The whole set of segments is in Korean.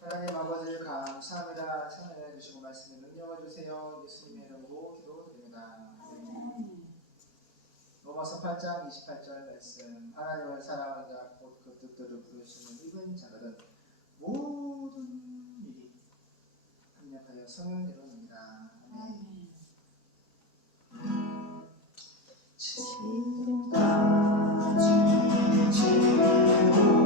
하나님 아버지 감사합니다. 찬양해 주시고 말씀에 능력을 주세요. 예수님의 이름으로 기도드립니다. 로마서 8장 28절 말씀. 하나님을 사랑하는 자 곧 그 뜻대로 부르시는 입은 자들은 모든 일이 합력하여 선을 이룹니다. 아멘. 지금까지 지내고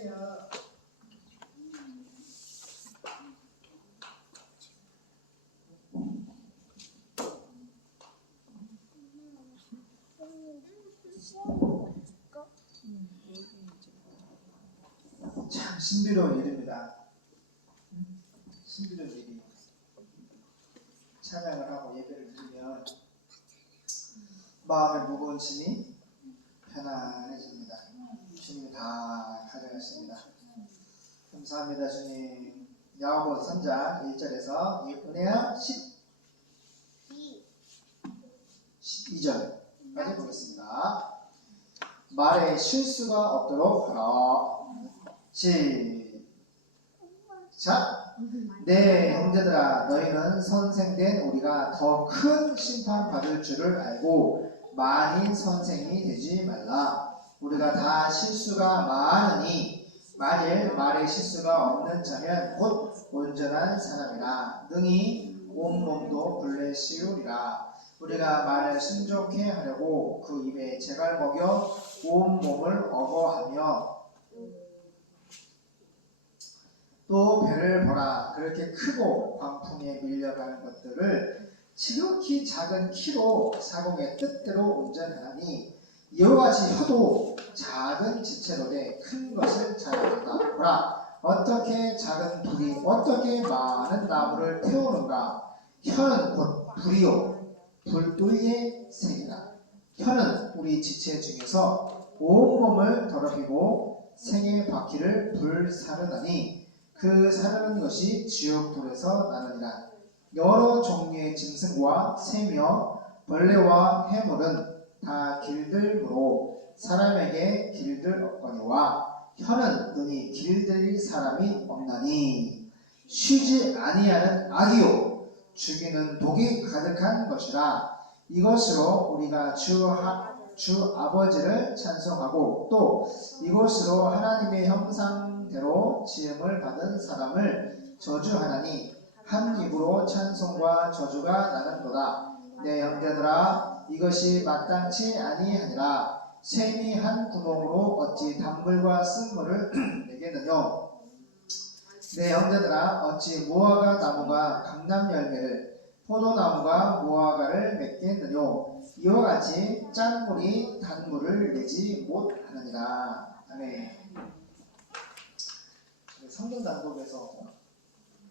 주세요. 참 신비로운 일입니다. 신비로운 일이 찬양을 하고 예배를 드리면 마음의 무거운 짐이 편안해집니다. 주님이 다 가져가십니다. 감사합니다. 주님. 야고보서 3장 1절에서 은혜야 12절까지 보겠습니다. 말에 실수가 없도록 하라. 시작. 네 형제들아, 너희는 선생된 우리가 더 큰 심판 받을 줄을 알고 많이 선생이 되지 말라. 우리가 다 실수가 많으니 만일 말에 실수가 없는 자면 곧 온전한 사람이라 능히 온몸도 불에 씌우리라. 우리가 말을 순종케 하려고 그 입에 재갈 먹여 온몸을 어거하며 또 배를 보라. 그렇게 크고 광풍에 밀려가는 것들을 지극히 작은 키로 사공의 뜻대로 운전하니 이와 같이 혀도 작은 지체로되 큰 것을 자랑한다. 보라, 어떻게 작은 불이 어떻게 많은 나무를 태우는가. 혀는 곧 불이요 불의의 생이다. 혀는 우리 지체 중에서 온몸을 더럽히고 생의 바퀴를 불사르나니 그 사르는 것이 지옥불에서 나느니라. 여러 종류의 짐승과 새며 벌레와 해물은 다 길들므로 사람에게 길들 없거니와 혀는 능히 길들일 사람이 없나니 쉬지 아니하는 악이요 죽이는 독이 가득한 것이라. 이것으로 우리가 주 아버지를 찬송하고 또 이것으로 하나님의 형상대로 지음을 받은 사람을 저주하나니 한 입으로 찬송과 저주가 나는도다. 내 형제들아, 이것이 마땅치 아니하니라. 샘이 한 구멍으로 어찌 단물과 쓴물을 내겠느냐. 내 형제들아, 어찌 무화과 나무가 강남 열매를 포도나무가 무화과를 맺겠느냐. 이와 같이 짠 물이 단물을 내지 못하느니라. 아멘. 성경 단독에서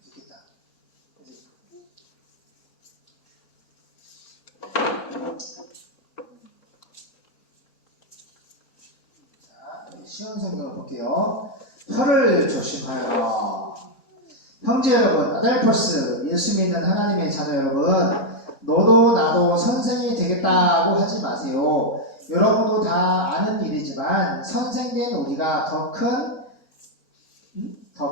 좋겠다. 자, 쉬운 성경을 볼게요. 혀를 조심하여라. 형제 여러분, 아델포스, 예수 믿는 하나님의 자녀 여러분, 너도 나도 선생이 되겠다고 하지 마세요. 여러분도 다 아는 일이지만 선생된 우리가 더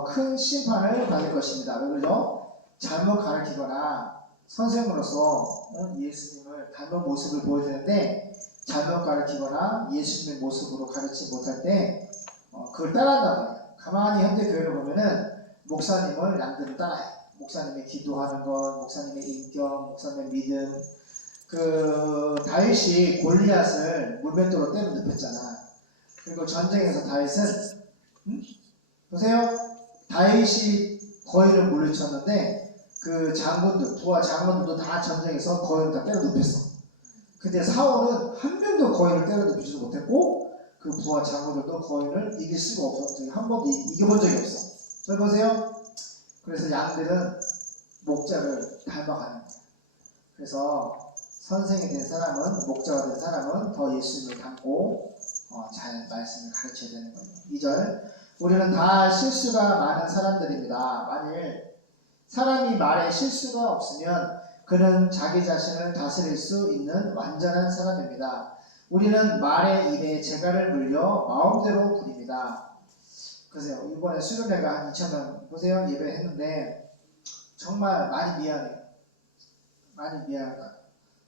큰 심판을 받을 것입니다. 왜 그러죠? 잘못 가르치거나 선생으로서 예수님을 닮은 모습을 보여주는데 잘못 가르치거나 예수님의 모습으로 가르치지 못할 때 그걸 따라한단 말이에요. 가만히 현대 교회를 보면은 목사님을 남들은 따라해요. 목사님의 기도하는 것, 목사님의 인격, 목사님의 믿음. 그 다윗이 골리앗을 물맷돌로 때려 눕혔잖아. 그리고 전쟁에서 다윗은 보세요. 다윗이 거인을 물리쳤는데 그 장군들, 부하 장군들도 다 전쟁에서 거인을 다 때려 눕혔어. 근데 사울은 한 명도 거인을 때려 눕히지도 못했고 그 부하 장군들도 거인을 이길 수가 없었어요. 한 번도 이겨본 적이 없어. 저기 보세요. 그래서 양들은 목자를 닮아가는 거예요. 그래서 선생이 된 사람은, 목자가 된 사람은 더 예수님을 닮고 잘 말씀을 가르쳐야 되는 거예요. 2절, 우리는 다 실수가 많은 사람들입니다. 만일 사람이 말에 실수가 없으면 그는 자기 자신을 다스릴 수 있는 완전한 사람입니다. 우리는 말의 입에 재갈을 물려 마음대로 부립니다. 그래서 이번에 수련회가 한 2,000명 보세요. 예배했는데 정말 많이 미안해요. 많이 미안하다.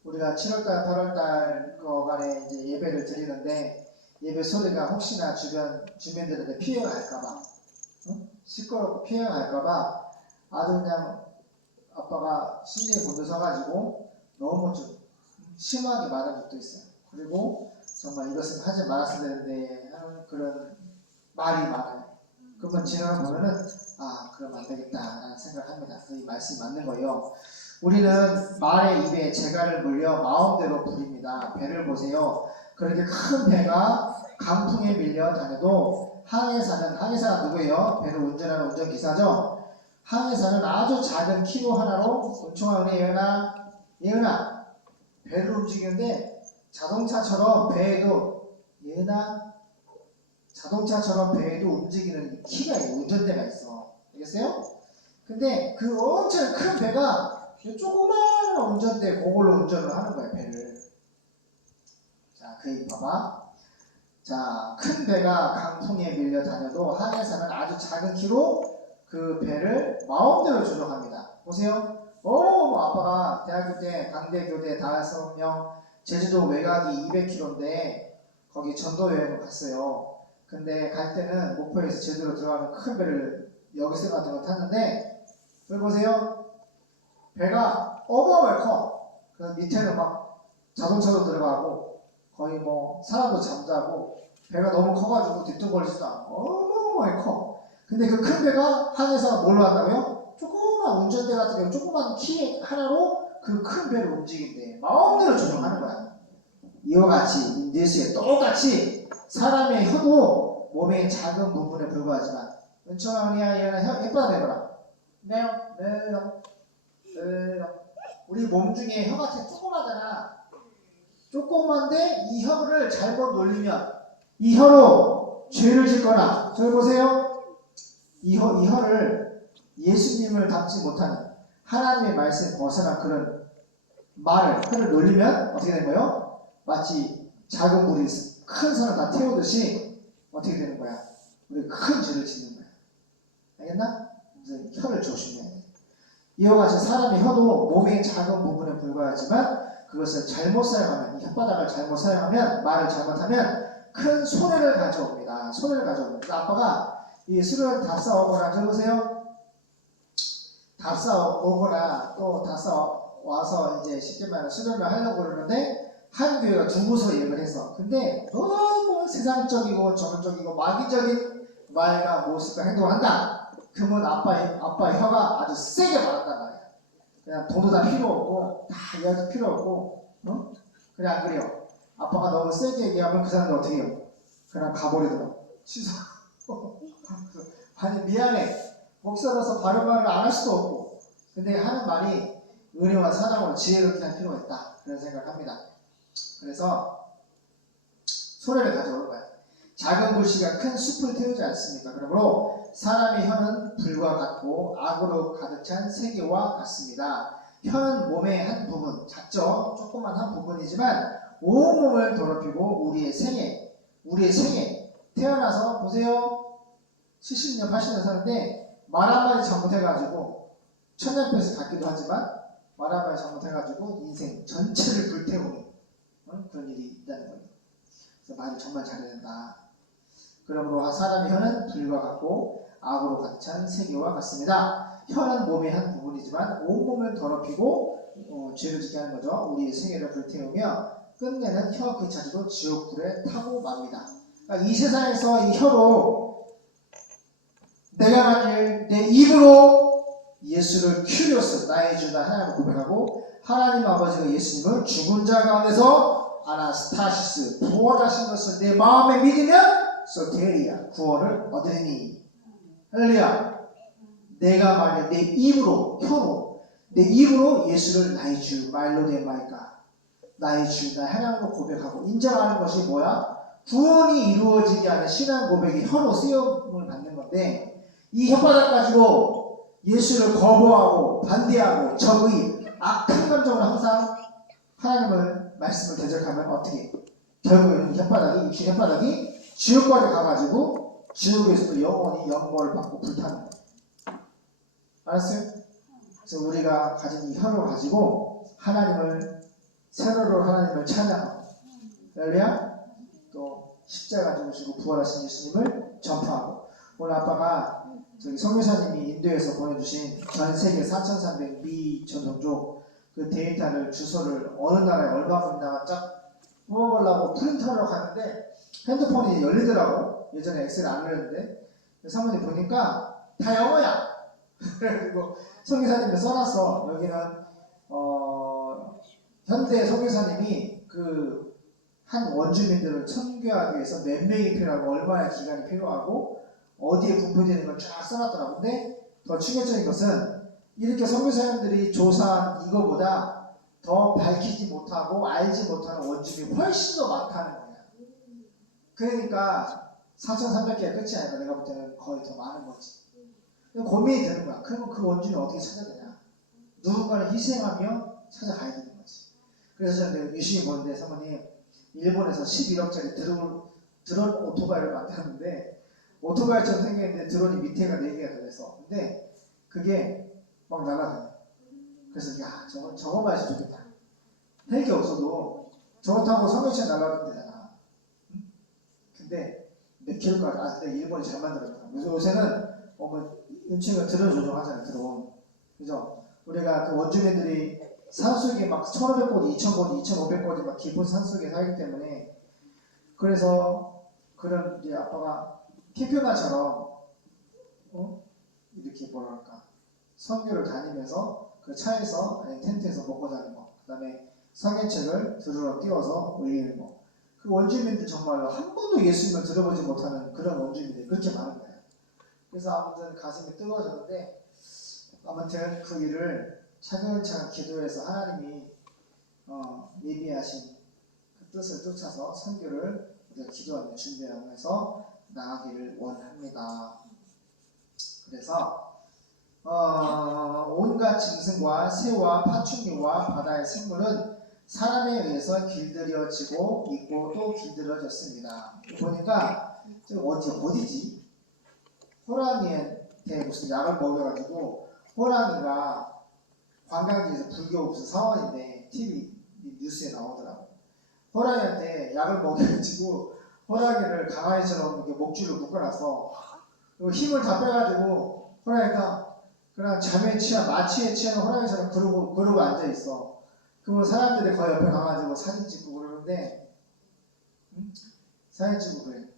우리가 7월달, 8월달 거간에 이제 예배를 드리는데 예배 소리가 혹시나 주변 주민들한테 피해가 갈까봐, 시끄럽고 피해가 갈까봐 아주 그냥 아빠가 심리에 곤두서가지고 너무 좀 심하게 말한 적도 있어요. 그리고 정말 이것은 하지 말았어야 되는데 하는 그런 말이 많아요. 그러면 지나가 보면은 그럼 안 되겠다라는 생각합니다. 이 말씀이 맞는 거예요. 우리는 말의 입에 재갈을 물려 마음대로 부립니다. 배를 보세요. 그렇게 큰 배가 강풍에 밀려 다녀도 항해사가 누구예요? 배를 운전하는 운전기사죠. 항해사는 아주 작은 키로 하나로 은총아 은혜 예은아 배를 움직이는데 자동차처럼 배에도 움직이는 키가 있고 운전대가 있어. 알겠어요? 근데 그 엄청 큰 배가 조그마한 운전대 그걸로 운전을 하는 거야, 배를. 자, 그 얘기 봐봐. 자, 큰 배가 강풍에 밀려 다녀도 항해사는 아주 작은 키로 그 배를 마음대로 조종합니다. 보세요. 아빠가 대학교 때 강대 교대 5명 제주도 외곽이 200km인데 거기 전도 여행을 갔어요. 근데 갈 때는 목포에서 제주로 들어가는 큰 배를 여기서 같은 거 탔는데 여기 보세요. 배가 어마어마하게 커. 그 밑에는 막 자동차도 들어가고 거의 뭐 사람도 잠자고 배가 너무 커가지고 뒤뚱거리지도 않고 어마어마하게 커. 근데 그 큰 배가 항해사가 뭘로 한다고요? 조그만 운전대 같은 경우 조그만 키 하나로 그 큰 배를 움직인대. 마음대로 조종하는 거야. 이와 같이 예수에 똑같이 사람의 혀도 몸의 작은 부분에 불과하지만 은총아 은혜야 얘는 혓바닥 내봐라. 네요. 우리 몸 중에 혀가 되게 조그마잖아. 조그만데 이 혀를 잘못 놀리면 이 혀로 죄를 짓거나 저기 보세요. 이 혀를 예수님을 닮지 못하는 하나님의 말씀에 벗어난 그런 혀를 놀리면 어떻게 되는 거예요? 마치 작은 물이 큰 산을 다 태우듯이 어떻게 되는 거야? 우리 큰 죄를 짓는 거야. 알겠나? 그래서 혀를 조심해야 돼. 이와 같이 사람의 혀도 몸의 작은 부분에 불과하지만 그것을 잘못 사용하면, 이 혓바닥을 잘못 사용하면, 말을 잘못하면 큰 손해를 가져옵니다. 그래서 아빠가 이 수련을 다 싸오거나, 들어보세요. 다 싸오거나 또 다 싸와서 이제 쉽게 말하면 수련을 하려고 그러는데 한 교회가 두 곳으로 예배를 했어. 근데 너무 세상적이고 정적이고 마귀적인 말과 모습과 행동을 한다. 그러면 아빠의 혀가 아주 세게 말한단 말이야. 그냥 돈도 다 필요 없고 다 이야기 필요 없고 그래 안 그래요? 아빠가 너무 세게 얘기하면 그 사람들 어떻게 해요? 그냥 가버리더라고. 취소하고 아니 미안해. 목사로서 바른 말을 안 할 수도 없고 근데 하는 말이 은혜와 사랑으로 지혜롭게 할 필요가 있다. 그런 생각을 합니다. 그래서 손해를 가져오는 거야. 작은 불씨가 큰 숲을 태우지 않습니까? 그러므로 사람의 혀는 불과 같고 악으로 가득 찬 세계와 같습니다. 혀는 몸의 한 부분, 작죠? 조그만 한 부분이지만 온몸을 더럽히고 우리의 생애 태어나서 보세요. 70년, 80년 사는데 말 한마디 잘못해가지고 천년뼈에서 갖기도 하지만 말 한마디 잘못해가지고 인생 전체를 불태우는 그런 일이 있다는 거예요. 그래서 말을 정말 잘해야 된다. 그러므로 사람의 혀는 불과 같고 악으로 가득 찬 세계와 같습니다. 혀는 몸의 한 부분이지만 온몸을 더럽히고 죄를 짓게 하는 거죠. 우리의 생애를 불태우며 끝내는 혀 그 자체도 지옥불에 타고 맙니다. 그러니까 이 세상에서 이 혀로 내가 만일 내 입으로 예수를 큐리오스 나의 주 나 하나님을 고백하고 하나님 아버지가 예수님을 죽은 자 가운데서 아나스타시스 부활하신 것을 내 마음에 믿으면 소테리아 구원을 얻으리니. 할렐루야. 내가 만약 내 입으로 예수를 나의 주 말로 내 말까 나의 주 나의 하나님으로 고백하고 인정하는 것이 뭐야? 구원이 이루어지게 하는 신앙 고백이 혀로 쓰임을 받는 건데 이 혓바닥 가지고 예수를 거부하고 반대하고 적의 악한 감정으로 항상 하나님을 말씀을 대적하면 어떻게 결국에는 육신 혓바닥이 지옥까지 가가지고 지옥에서도 영원히 영벌을 받고 불타는 거예요. 알았어요? 그래서 우리가 가진 이 혀를 가지고 세로로 하나님을 찬양하고 할렐루야 또 십자가 죽으시고 부활하신 예수님을 전파하고 오늘 아빠가 저기 성교사님이 인도에서 보내주신 전 세계 4,300 미전종족 그 데이터를 주소를 어느 나라에 얼마큼이나 쫙 뽑아보려고 프린터로 가는데 핸드폰이 열리더라고. 예전에 엑셀 안 열렸는데 사모님 보니까 다 영어야. 그리고 선교사님도 써놨어. 여기는 현대 선교사님이 그 한 원주민들을 선교하기 위해서 몇 명이 필요하고 얼마나 기간이 필요하고 어디에 분포되는 걸 쫙 써놨더라고. 근데 더 충격적인 것은 이렇게 선교사님들이 조사한 이거보다 더 밝히지 못하고 알지 못하는 원주민이 훨씬 더 많다는 거야. 그러니까 4,300개가 끝이 아니라 내가 볼 때는 거의 더 많은 거지. 고민이 되는 거야. 그러면 그 원주민 어떻게 찾아야 되냐? 누군가를 희생하며 찾아가야 되는 거지. 그래서 저는 유심히 보는데 사모님 일본에서 11억짜리 드론 오토바이를 만들었는데 오토바이처럼 생겼는데 드론이 밑에가 4개가 들어서 근데 그게 막 날아가요. 그래서 야 저거만 해서 좋겠다. 헬기 없어도 저거 타고 성교시에 날아가면 되잖아. 응? 근데 몇 킬로까지 근데 일본이 잘 만들었다. 그래서 요새는 은총이가 드론 조종하잖아요. 드론. 그죠? 우리가 그 원주민들이 산속에 막 1,500곳, 2,000곳, 2,500곳이 막 깊은 산속에 살기 때문에 그래서 그런 이제 아빠가 피표나처럼 이렇게 뭐랄까 선교를 다니면서 그 차에서 아니 텐트에서 먹고 자는 거, 그 다음에 성경책을 들으러 띄워서 올리는 거. 그 원주민들 정말로 한 번도 예수님을 들어보지 못하는 그런 원주민들이 그렇게 많은 거예요. 그래서 아무튼 가슴이 뜨거워졌는데 아무튼 그 일을 차근차근 기도해서 하나님이 예비하신 그 뜻을 쫓아서 선교를 우리가 기도하며 준비하면서 나가기를 원합니다. 그래서 온갖 짐승과 새와 파충류와 바다의 생물은 사람에 의해서 길들여지고 있고 또 길들여졌습니다. 보니까 어디지? 호랑이한테 무슨 약을 먹여가지고 호랑이가 관광지에서 불교 무슨 사원인데 TV 뉴스에 나오더라고. 호랑이한테 약을 먹여가지고 호랑이를 강아지처럼 이렇게 목줄로 묶어놔서 그리고 힘을 다 빼가지고 호랑이가 그냥 잠에 취한 마취에 취한 호랑이처럼 그러고 앉아있어. 그러면 사람들이 거의 옆에 가가지고 사진 찍고 그러는데 사진 찍고 그래.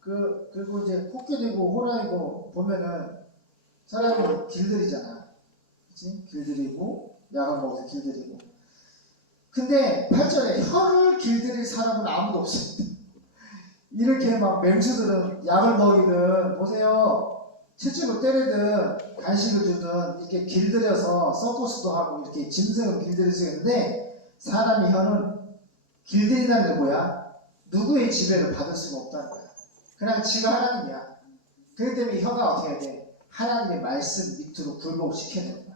그리고 이제 코끼리고 호랑이고 보면은 사람이 길들이잖아. 그치? 길들이고 약을 먹어서 길들이고. 근데 8절에 혀를 길들일 사람은 아무도 없습니다. 이렇게 막 맹수들은 약을 먹이든 보세요. 채찍으로 때리든 간식을 주든 이렇게 길들여서 서커스도 하고 이렇게 짐승은 길들일 수 있는데 사람의 혀는 길들이다는 게 뭐야? 누구의 지배를 받을 수가 없다는 거야. 그냥 지가 하나님이야. 그렇기 때문에 혀가 어떻게 해야 돼? 하나님의 말씀 밑으로 굴복시켜야 되는 거야.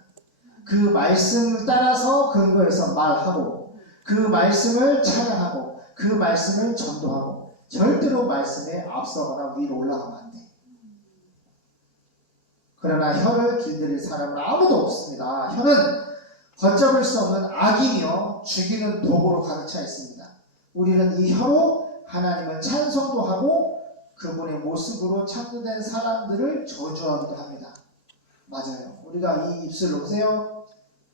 그 말씀을 따라서 근거해서 말하고 그 말씀을 찬양하고 그 말씀을 전도하고 절대로 말씀에 앞서거나 위로 올라가면 안 돼. 그러나 혀를 길들일 사람은 아무도 없습니다. 혀는 걷잡을 수 없는 악이며 죽이는 도구로 가득 차 있습니다. 우리는 이 혀로 하나님을 찬송도 하고 그분의 모습으로 창조된 사람들을 저주하기도 합니다. 맞아요. 우리가 이 입술로 보세요.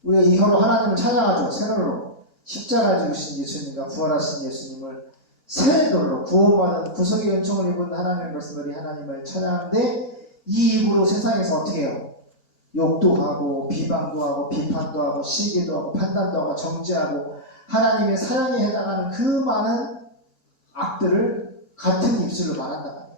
우리가 이 혀로 하나님을 찬양하죠. 새로로 십자가 지으신 예수님과 부활하신 예수님을 새 노래로 구원받은 구속의 은총을 입은 하나님의 말씀들이 하나님을 찬양하는데 이 입으로 세상에서 어떻게 해요? 욕도 하고 비방도 하고 비판도 하고 시기도 하고 판단도 하고 정죄하고 하나님의 사랑에 해당하는 그 많은 악들을 같은 입술로 말한단 말이에요.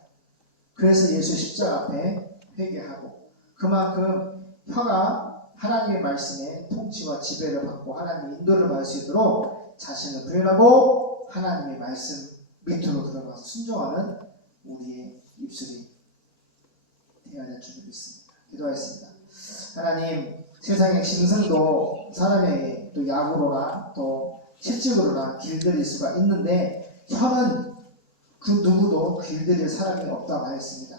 그래서 예수 십자가 앞에 회개하고 그만큼 혀가 하나님의 말씀에 통치와 지배를 받고 하나님의 인도를 받을 수 있도록 자신을 부인하고 하나님의 말씀 밑으로 들어가서 순종하는 우리의 입술이 되어야 될 줄 믿습니다. 기도하겠습니다. 하나님, 세상의 짐승도 사람의 또 약으로나 또 채찍으로나 길들일 수가 있는데 혀는 그 누구도 길들일 사람이 없다고 하였습니다.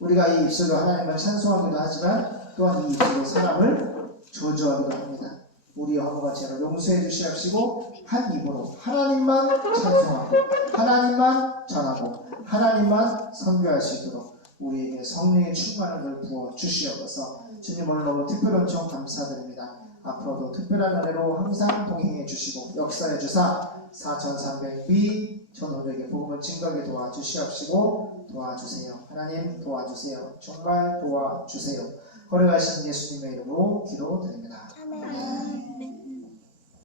우리가 이 입술로 하나님을 찬송하기도 하지만 또한 이 입술로 사람을 저주하기도 합니다. 우리의 허물과 죄를 용서해 주시옵시고 한 입으로 하나님만 찬송하고 하나님만 전하고 하나님만 선교할 수 있도록 우리에게 성령의 충만함을 부어 주시옵소서. 주님 오늘 너무 특별한 청 감사드립니다. 앞으로도 특별한 은혜로 항상 동행해 주시고 역사해 주사 4300B 전도에게 복음을 증거하게 도와주시옵시고 도와주세요. 하나님 도와주세요. 정말 도와주세요. 거룩하신 예수님의 이름으로 기도드립니다. 아멘.